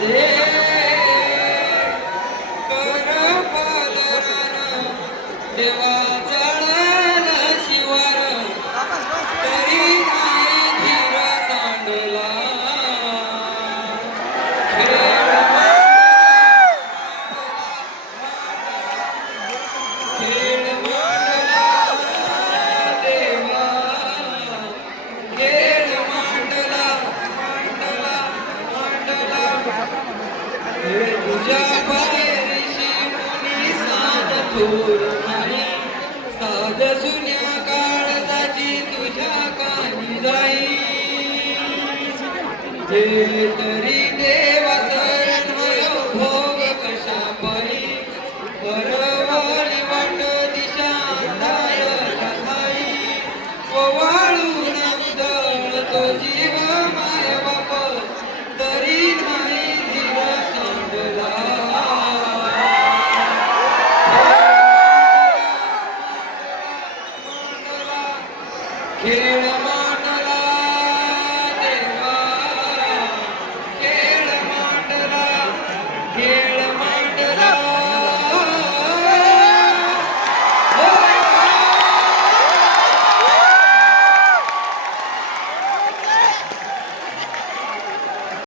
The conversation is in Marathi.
दे कर पादरान देवा चढला शिवार तरी नाही धीर सांडला खेळ मांडला देवा खेळ मांडला मांडला मांडला हे तुझ्या पायरीशी मुनी साध थोर नाही साध सुन्या काळजाची तुझ्या कानी जाई हे तरी